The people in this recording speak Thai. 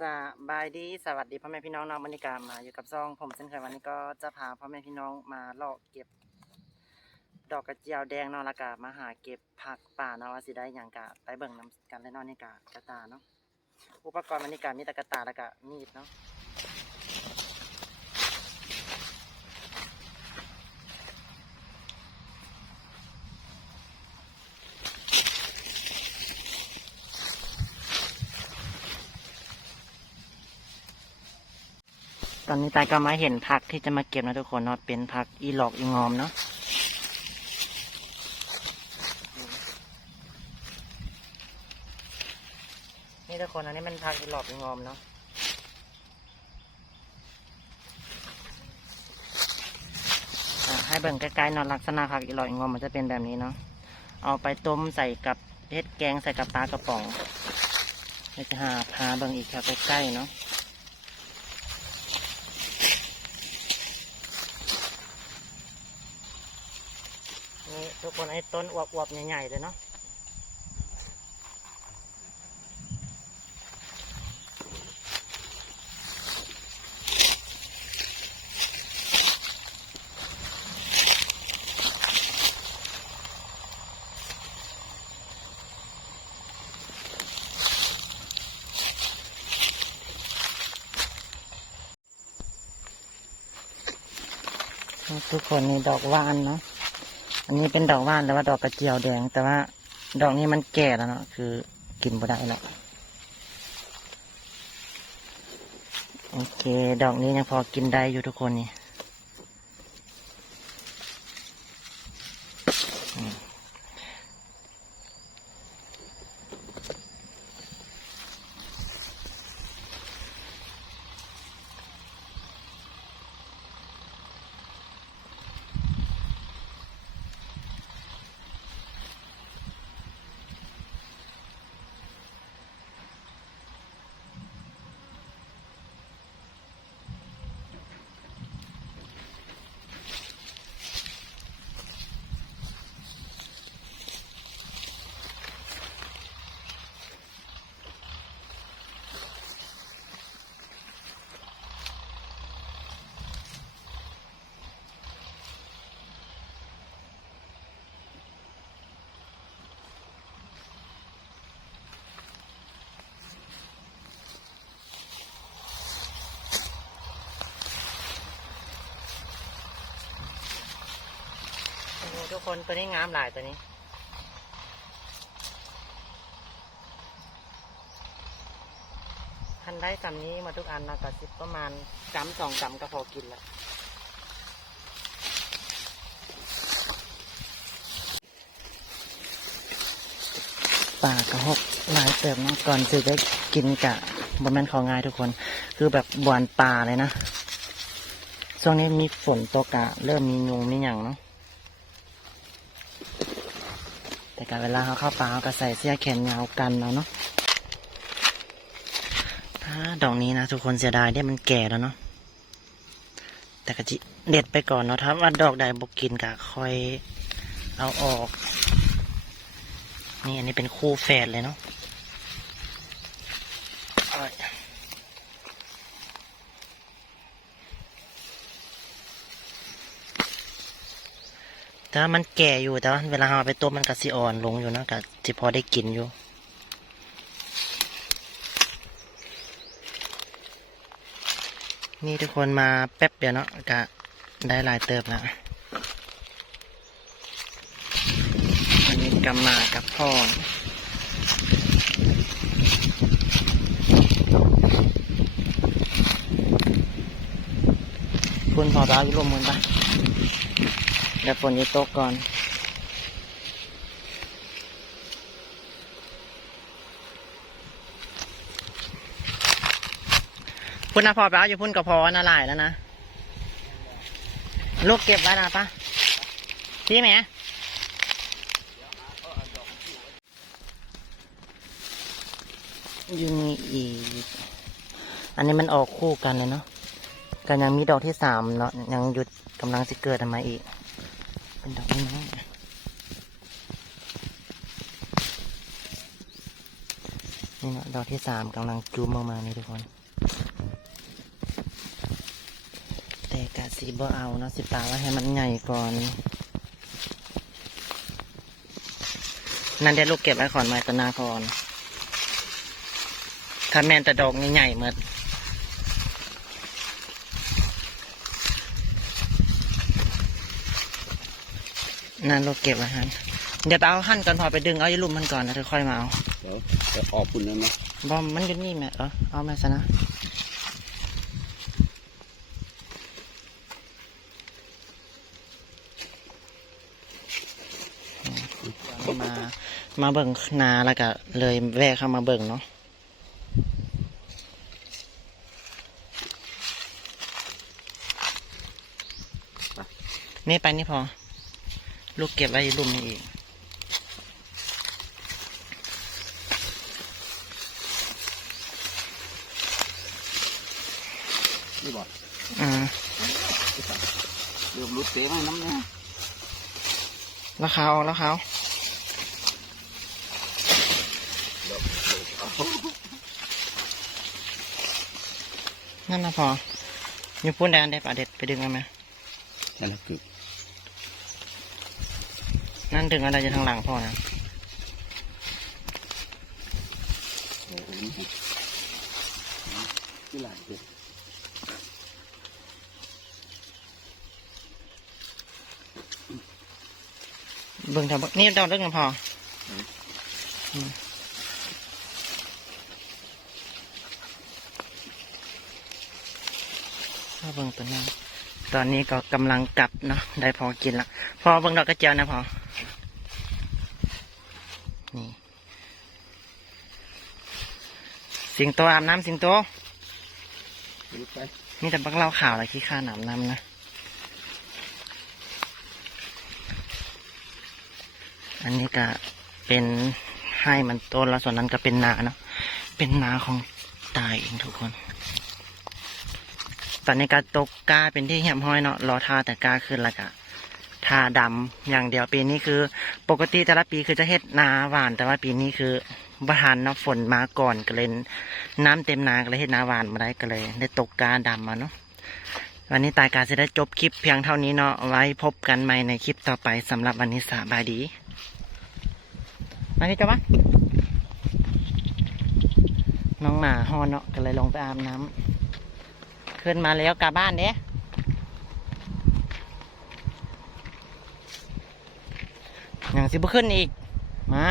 สบายดีสวัสดีพ่อแม่พี่น้องน้องมณิกามาอยู่กับซองผมเช่นเคยวันนี้ก็จะพาพ่อแม่พี่น้องมาเลาะเก็บ ดอกกระเจียวแดงนอละกามาหาเก็บผักป่านาวาสิได้อย่างกะไปเบิ่งน้ำกันเลยนอนนี่กะกระตาเนาะอุปกรณ์วันนี้กะมีตะกระตาละก็มีดเนาะ ตอนนี้ตายก็มาเห็นผักที่จะมาเก็บนะทุกคนเนาะเป็นผักอีหลอกอีงอมเนาะนี่ทุกคนอันนี้มันผักอีหลอกอีงอมเนาะให้เบิ่งใกล้ๆเนาะลักษณะผักอีหลอกอีงอมมันจะเป็นแบบนี้เนาะเอาไปต้มใส่กับเห็ดแกงใส่กับปลากระป๋องเดี๋ยวจะหาพาเบิ่งอีกครับใกล้ๆเนาะ นี่ ทุกคนไอ้ต้นอวบๆใหญ่ๆเลยเนาะทุกคนนี่ดอกวานเนาะ อันนี้เป็นดอกว่านแต่ว่าดอกกระเจียวแดง แต่ว่าดอกนี้มันแก่แล้วเนาะคือกินบ่ได้แล้วโอเค ดอกนี้ยังพอกินได้อยู่ทุกคนนี่ ทุกคนตัวนี้งามหลายตัวนี้ ทันได้กำนี้มาทุกอันนะกะสิบประมาณกำสองกำก็พอกินแล้วป่ากระหกหลายเติบนะก่อนจะได้กินกะบนแม่นของง่ายทุกคน คือแบบบวนป่าเลยนะช่วงนี้มีฝนตกกะเริ่มมียุงมีอย่างเนาะ แต่กับเวลาเขาเข้าป่าเขาก็ใส่เสื้อแขนยาวกันแล้วเนาะถ้าดอกนี้นะทุกคนเสียดายเนี่ยมันแก่แล้วเนาะแต่กะจิเด็ดไปก่อนเนาะถ้าว่าดอกใดบกกินกะค่อยเอาออก นี่อันนี้เป็นคู่แฝดเลยเนาะเอ้ย แต่ว่ามันแก่อยู่แต่ว่าเวลาเอาไปต้มมันก็สิอ่อนลงอยู่เนาะก็สิพอได้กินอยู่นี่ทุกคนมาแป๊บเดียวเนาะก็ได้ลายเติบแล้วอันนี้กำมากับพ่อคุณพอร้าอยู่ลมมือปะ เดี๋ยวฝนจะตกก่อนคุณนะพอร้าอยู่พุ่นกับพอน่าหลายแล้วนะ ลูกเก็บไว้นะปะพี่ไหมยังมีอีก อันนี้มันออกคู่กันเลยเนาะกันยังมีดอกที่สามเนาะยังหยุดกำลังจะเกิดออกมาอีก เป็นดอกนี้นะนี่นะดอกที่สามกำลังจูมออกมานี่ทุกคน แต่กะสีบ่เอาเนาะสิปาว่าให้มันใหญ่ก่อน นั่นเดี๋ยวลูกเก็บไว้ก่อนไว้ตนาก่อนถ้าแมนแต่ดอกใหญ่ๆหมด นั่นลูกเก็บไว้ฮันเดี๋ยวไปเอาหั่นก่อนพอไปดึงเอาอยาลุ่มมันก่อนแล้วเธอค่อยมาเอาเดี๋ยวจะออกพุ่นแล้วนะบอมมันอยู่นี่แม่เออเอาแม่ซะนะมามาเบิ่งนาแล้วก็เลยแวะเข้ามาเบิ่งเนาะนี่ไปนี่พอ ลูกเก็บไว้ลุ่มนี่อีกนี่บอกอืมเริ่มรุดเตะมาน้ำเนี่ยแล้วเขาแล้วเขานั่นนะพออยู่พูนแดนได้ปะเด็ดไปดึงเอาไหมนั่นแหละคือ นั่นดึงอะไรจะทางหลังพ่อนะหที่หลายเด็ดเบิ่งแถวบ่นี่ดอกเลิกนะพออืมถ้าเบิ่งตัวนี้ตอนนี้ก็กำลังกลับเนาะได้พอกินละพอเบิ่งดอกกระเจียวนะพอ สิงโตอาบน้ำสิงโตรุดไปนี่แต่บักเล่าข่าวอะไรขี้ข้าหนามน้ำนะ อันนี้ก็เป็นให้มันต้นแล้วส่วนนั้นก็เป็นนาเนาะเป็นนาของตายเองทุกคน ตอนนี้ก็ตกกาเป็นที่เหี่ยมห้อยเนาะรอทาแต่กาขึ้นแล้วก็ทาดำอย่างเดียวปีนี้คือ ปกติแต่ละปีคือจะเฮ็ดนาหวาน แต่ว่าปีนี้คือ ประทานเนาะฝนมาก่อนก็เลยน้ำเต็มนาก็เลยเฮ็ดนาหวานมาได้ก็เลย ได้ตกกาดำมาเนาะวันนี้ตายกาจะได้จบคลิปเพียงเท่านี้เนาะไว้พบกันใหม่ในคลิปต่อไปสำหรับวันนี้สบายดีมานี่จ้ะวะน้องหมาฮอนเนาะก็เลยลงไปอาบน้ำขึ้นมาแล้วกลับบ้านเด้ยังสิบ่ขึ้นอีก มา